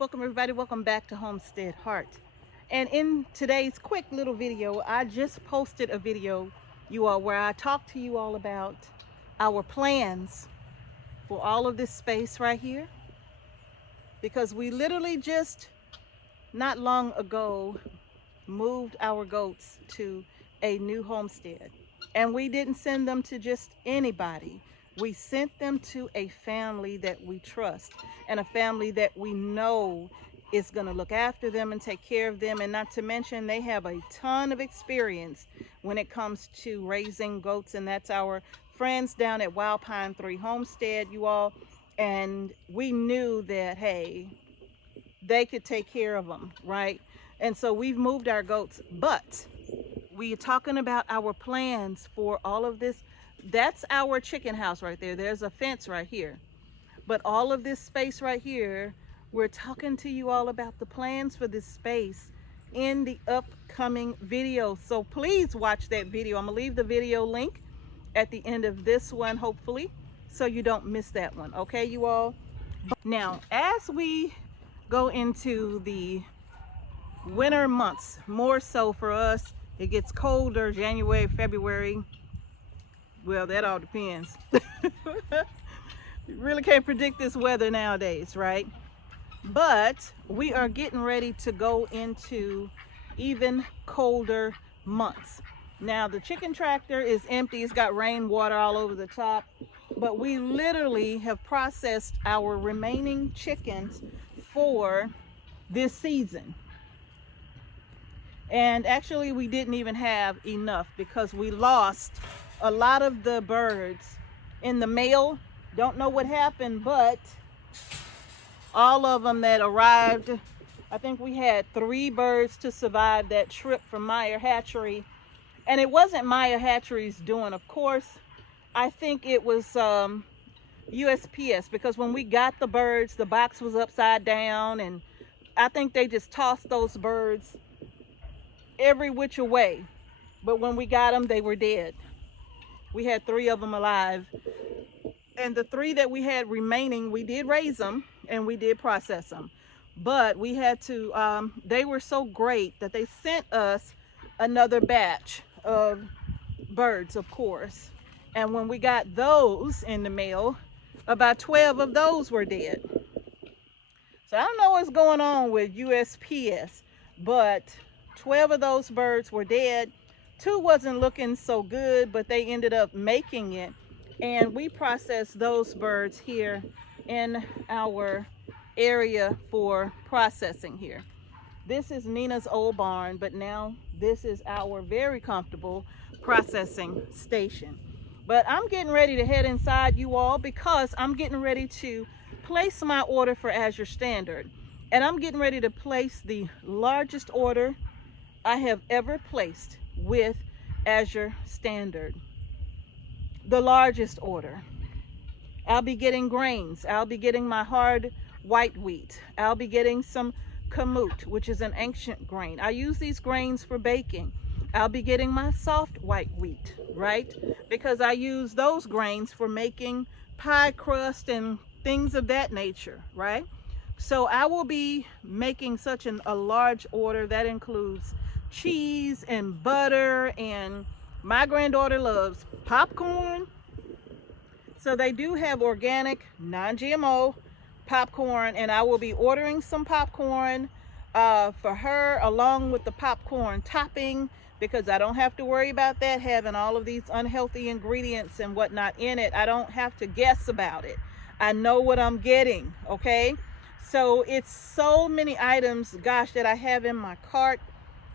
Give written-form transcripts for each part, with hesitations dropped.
Welcome everybody, welcome back to Homestead Heart. And in today's quick little video, I just posted a video, you all, where I talked to you all about our plans for all of this space right here. Because we literally just not long ago moved our goats to a new homestead. And we didn't send them to just anybody. We sent them to a family that we trust and a family that we know is going to look after them and take care of them. And not to mention, they have a ton of experience when it comes to raising goats. And that's our friends down at Wild Pine 3 Homestead, you all. And we knew that, hey, they could take care of them, right? And so we've moved our goats, but we are talking about our plans for all of this. That's our chicken house right there. There's a fence right here. But all of this space right here, we're talking to you all about the plans for this space in the upcoming video. So please watch that video. I'm gonna leave the video link at the end of this one, hopefully, so you don't miss that one. Okay, you all? Now, as we go into the winter months, more so for us, it gets colder, January, February. Well, that all depends. You really can't predict this weather nowadays, right? But we are getting ready to go into even colder months. Now, the chicken tractor is empty. It's got rainwater all over the top. But we literally have processed our remaining chickens for this season. And actually, we didn't even have enough because we lost a lot of the birds in the mail. Don't know what happened, but all of them that arrived, I think we had 3 birds to survive that trip from Meyer Hatchery. And it wasn't Meyer Hatchery's doing, of course. I think it was USPS, because when we got the birds, the box was upside down, and I think they just tossed those birds every which way. But when we got them, they were dead. We had 3 of them alive, and the 3 that we had remaining, we did raise them and we did process them. But we had to, they were so great that they sent us another batch of birds, of course. And when we got those in the mail, about 12 of those were dead. So I don't know what's going on with USPS, but 12 of those birds were dead. 2 wasn't looking so good, but they ended up making it. And we processed those birds here in our area for processing here. This is Nina's old barn, but now this is our very comfortable processing station. But I'm getting ready to head inside, you all, because I'm getting ready to place my order for Azure Standard. And I'm getting ready to place the largest order I have ever placed with Azure Standard. The largest order. I'll be getting grains. I'll be getting my hard white wheat. I'll be getting some kamut, which is an ancient grain. I use these grains for baking. I'll be getting my soft white wheat, right? Because I use those grains for making pie crust and things of that nature, right? So I will be making such a large order that includes cheese and butter, and my granddaughter loves popcorn. So they do have organic, non-GMO popcorn, and I will be ordering some popcorn for her, along with the popcorn topping, because I don't have to worry about that having all of these unhealthy ingredients and whatnot in it. I don't have to guess about it. I know what I'm getting, okay? So it's so many items, gosh, that I have in my cart,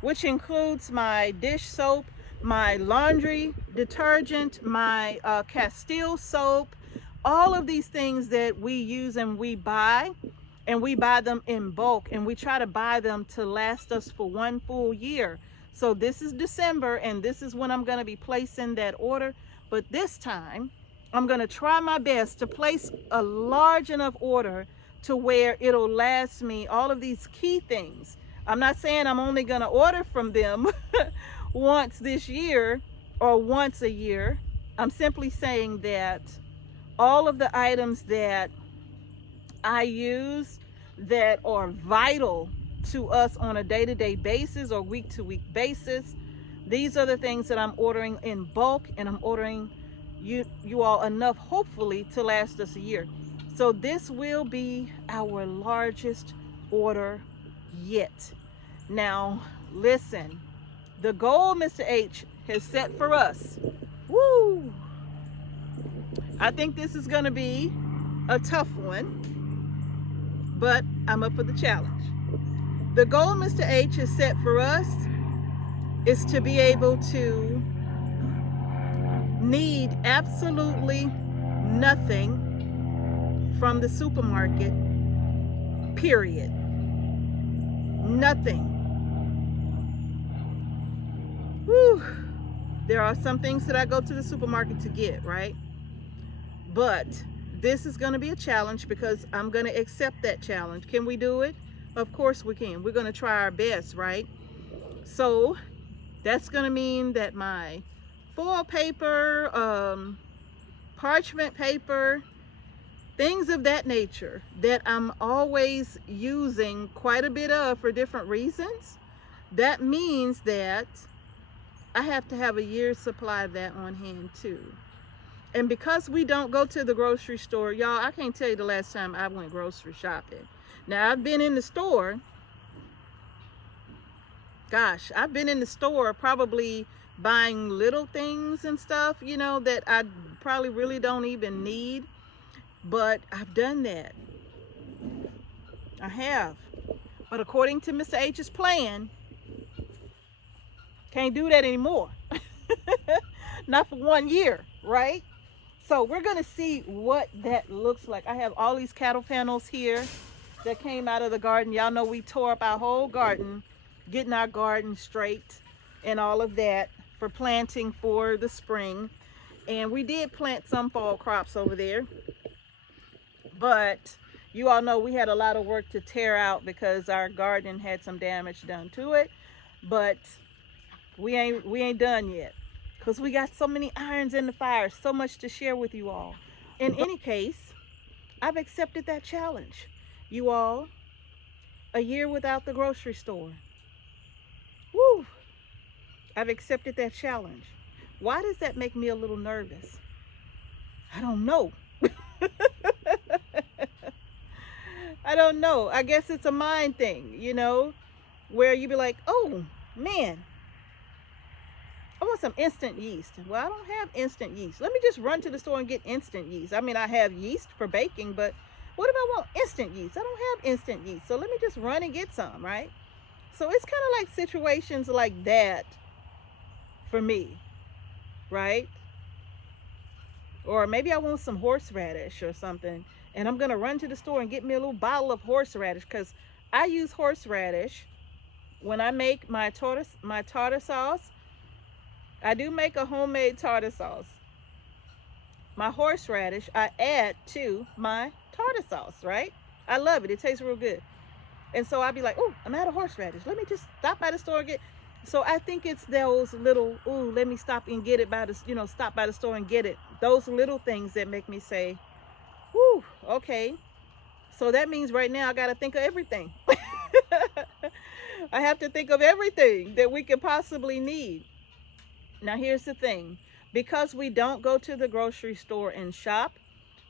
which includes my dish soap, my laundry detergent, my Castile soap, all of these things that we use and we buy them in bulk, and we try to buy them to last us for 1 full year. So this is December, and this is when I'm going to be placing that order. But this time, I'm going to try my best to place a large enough order to where it'll last me all of these key things. I'm not saying I'm only going to order from them once this year or once a year. I'm simply saying that all of the items that I use that are vital to us on a day-to-day basis or week-to-week basis. These are the things that I'm ordering in bulk, and I'm ordering you all enough, hopefully, to last us a year. So this will be our largest order yet. Now, listen, the goal Mr. H has set for us, woo, I think this is going to be a tough one, but I'm up for the challenge. The goal Mr. H has set for us is to be able to need absolutely nothing from the supermarket, period. Nothing. Whew. There are some things that I go to the supermarket to get, right? But this is going to be a challenge because I'm going to accept that challenge. Can we do it? Of course we can. We're going to try our best, right? So that's going to mean that my foil paper, parchment paper, things of that nature that I'm always using quite a bit of for different reasons, that means that I have to have a year's supply of that on hand too. And because we don't go to the grocery store, y'all, I can't tell you the last time I went grocery shopping. Now, I've been in the store, gosh, I've been in the store probably buying little things and stuff, you know, that I probably really don't even need. But I've done that. I have. But according to Mr. H's plan, can't do that anymore. Not for 1 year, right? So we're going to see what that looks like. I have all these cattle panels here that came out of the garden. Y'all know we tore up our whole garden, getting our garden straight and all of that for planting for the spring. And we did plant some fall crops over there. But you all know we had a lot of work to tear out because our garden had some damage done to it. But we ain't done yet, because we got so many irons in the fire, so much to share with you all. In any case, I've accepted that challenge. You all, a year without the grocery store. Woo! I've accepted that challenge. Why does that make me a little nervous? I don't know. I don't know. I guess it's a mind thing, you know, where you be like, oh, man, I want some instant yeast. Well, I don't have instant yeast. Let me just run to the store and get instant yeast. I mean, I have yeast for baking, but what if I want instant yeast? I don't have instant yeast. So let me just run and get some, right? So it's kind of like situations like that for me, right? Or maybe I want some horseradish or something, and I'm going to run to the store and get me a little bottle of horseradish, because I use horseradish when I make my tartar sauce. I do make a homemade tartar sauce. My horseradish I add to my tartar sauce, right? I love it. It tastes real good. And so I'll be like, oh, I'm out of horseradish. Let me just stop by the store and get. So I think it's those little, ooh, let me stop and get it by the, you know, stop by the store and get it. Those little things that make me say, whew, okay. So that means right now I got to think of everything. I have to think of everything that we could possibly need. Now, here's the thing. Because we don't go to the grocery store and shop,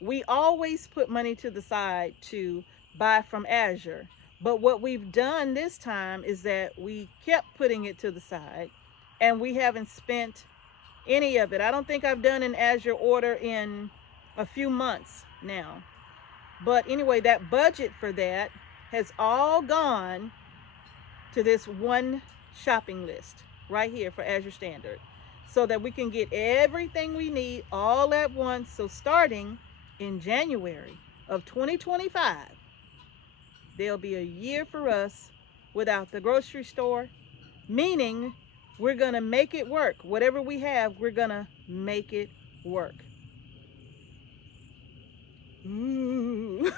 we always put money to the side to buy from Azure. But what we've done this time is that we kept putting it to the side, and we haven't spent any of it. I don't think I've done an Azure order in a few months now. But anyway, that budget for that has all gone to this one shopping list right here for Azure Standard, so that we can get everything we need all at once. So starting in January of 2025, there'll be a year for us without the grocery store, meaning we're going to make it work. Whatever we have, we're going to make it work. Ooh.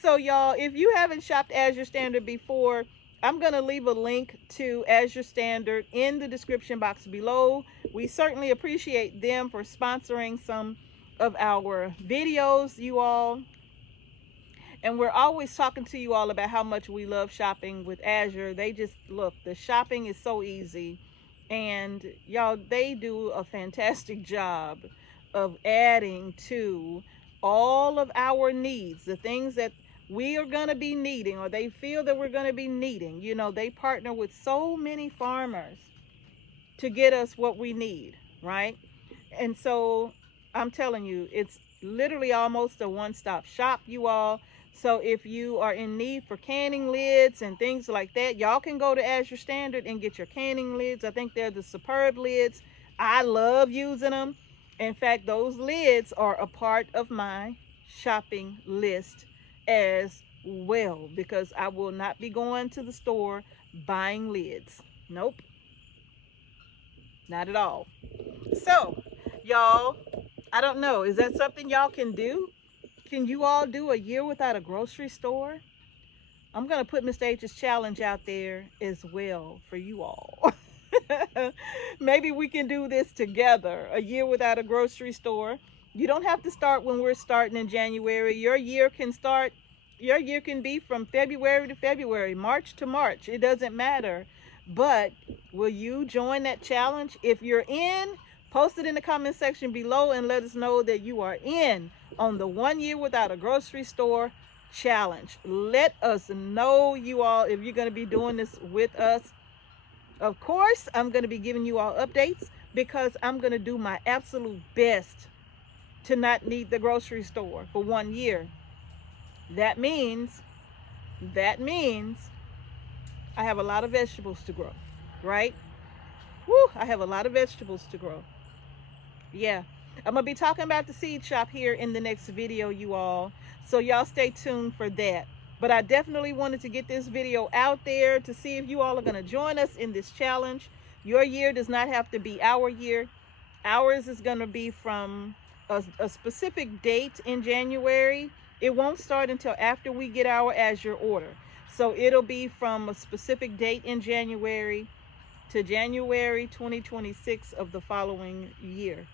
So y'all, if you haven't shopped Azure Standard before, I'm going to leave a link to Azure Standard in the description box below. We certainly appreciate them for sponsoring some of our videos, you all. And we're always talking to you all about how much we love shopping with Azure. They just, look, the shopping is so easy. And y'all, they do a fantastic job of adding to all of our needs, the things that we are going to be needing, or they feel that we're going to be needing. You know, they partner with so many farmers to get us what we need, right? And so I'm telling you, it's literally almost a one-stop shop, you all. So if you are in need for canning lids and things like that, y'all can go to Azure Standard and get your canning lids. I think they're the superb lids. I love using them. In fact, those lids are a part of my shopping list as well, because I will not be going to the store buying lids. Nope, not at all. So, y'all, I don't know. Is that something y'all can do? Can you all do a year without a grocery store? I'm going to put Mr. H's challenge out there as well for you all. Maybe we can do this together, a year without a grocery store. You don't have to start when we're starting in January. Your year can be from February to February, March to March. It doesn't matter. But will you join that challenge? If you're in, post it in the comment section below and let us know that you are in on the 1 year without a grocery store challenge. Let us know, you all, if you're going to be doing this with us. Of course, I'm going to be giving you all updates, because I'm going to do my absolute best to not need the grocery store for 1 year. That means I have a lot of vegetables to grow, right? Woo, I have a lot of vegetables to grow. Yeah. I'm going to be talking about the seed shop here in the next video, you all. So y'all stay tuned for that. But I definitely wanted to get this video out there to see if you all are going to join us in this challenge. Your year does not have to be our year. Ours is going to be from a specific date in January. It won't start until after we get our Azure order. So it'll be from a specific date in January to January 2026 of the following year.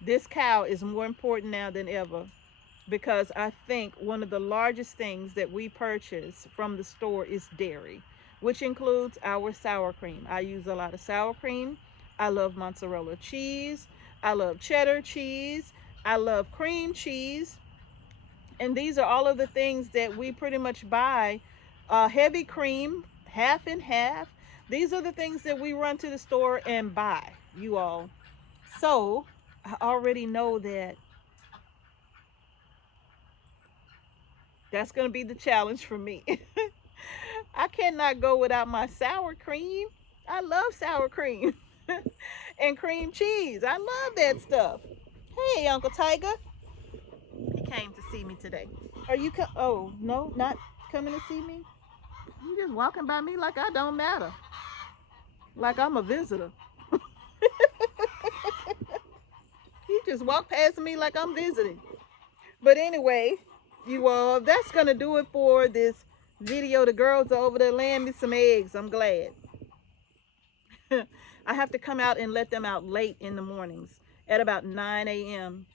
This cow is more important now than ever, because I think one of the largest things that we purchase from the store is dairy, which includes our sour cream. I use a lot of sour cream. I love mozzarella cheese. I love cheddar cheese. I love cream cheese. And these are all of the things that we pretty much buy. Heavy cream, half and half. These are the things that we run to the store and buy, you all. So I already know that that's going to be the challenge for me. I cannot go without my sour cream. I love sour cream. And cream cheese. I love that stuff. Hey, Uncle Tiger. He came to see me today. Are you oh, no, not coming to see me? You just walking by me like I don't matter. Like I'm a visitor. He just walked past me like I'm visiting. But anyway, you all, that's going to do it for this video. The girls are over there laying me some eggs. I'm glad. I have to come out and let them out late in the mornings at about 9 a.m.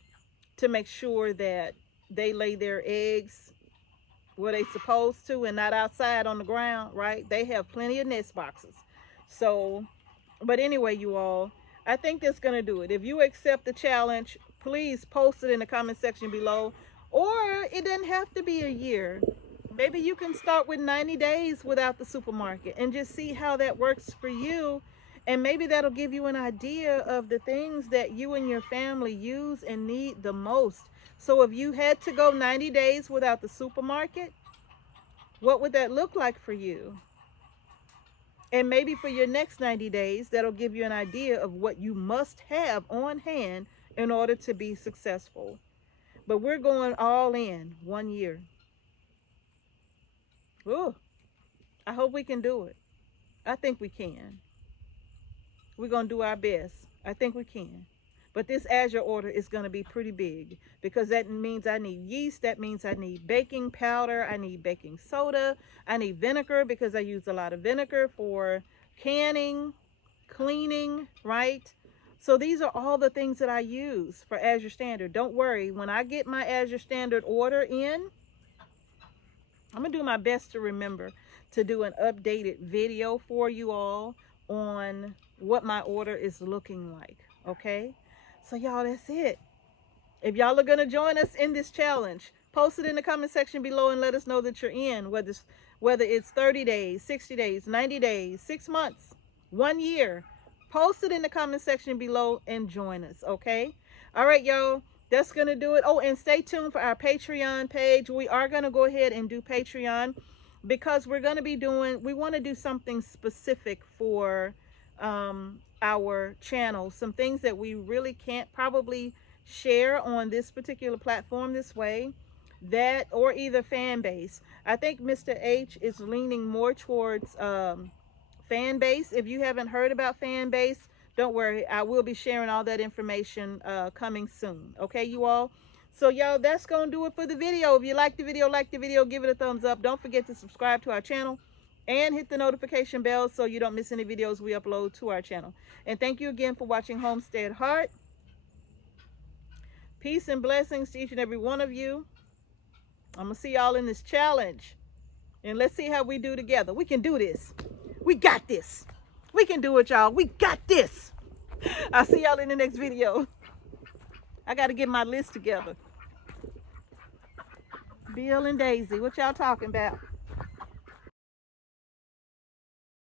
to make sure that they lay their eggs where they supposed to and not outside on the ground, right? They have plenty of nest boxes. So, but anyway, you all, I think that's going to do it. If you accept the challenge, please post it in the comment section below. Or it doesn't have to be a year. Maybe you can start with 90 days without the supermarket and just see how that works for you. And maybe that'll give you an idea of the things that you and your family use and need the most. So if you had to go 90 days without the supermarket, what would that look like for you? And maybe for your next 90 days, that'll give you an idea of what you must have on hand in order to be successful. But we're going all in 1 year. Ooh, I hope we can do it. I think we can. We're going to do our best. I think we can. But this Azure order is going to be pretty big, because that means I need yeast. That means I need baking powder. I need baking soda. I need vinegar, because I use a lot of vinegar for canning, cleaning, right? So these are all the things that I use for Azure Standard. Don't worry, when I get my Azure Standard order in, I'm going to do my best to remember to do an updated video for you all on what my order is looking like. Okay? So y'all, that's it. If y'all are going to join us in this challenge, post it in the comment section below and let us know that you're in, whether it's 30 days, 60 days, 90 days, 6 months, 1 year. Post it in the comment section below and join us, okay? All right, y'all, that's going to do it. Oh, and stay tuned for our Patreon page. We are going to go ahead and do Patreon because we're going to be doing, we want to do something specific for our channel, some things that we really can't probably share on this particular platform this way, that or either fan base. I think Mr. H is leaning more towards fan base. If you haven't heard about fan base, don't worry, I will be sharing all that information coming soon. Okay, you all? So y'all, that's gonna do it for the video. If you like the video, give it a thumbs up. Don't forget to subscribe to our channel and hit the notification bell so you don't miss any videos we upload to our channel. And thank you again for watching Homestead Heart. Peace and blessings to each and every one of you. I'm going to see y'all in this challenge. And let's see how we do together. We can do this. We got this. We can do it, y'all. We got this. I'll see y'all in the next video. I got to get my list together. Bill and Daisy, what y'all talking about?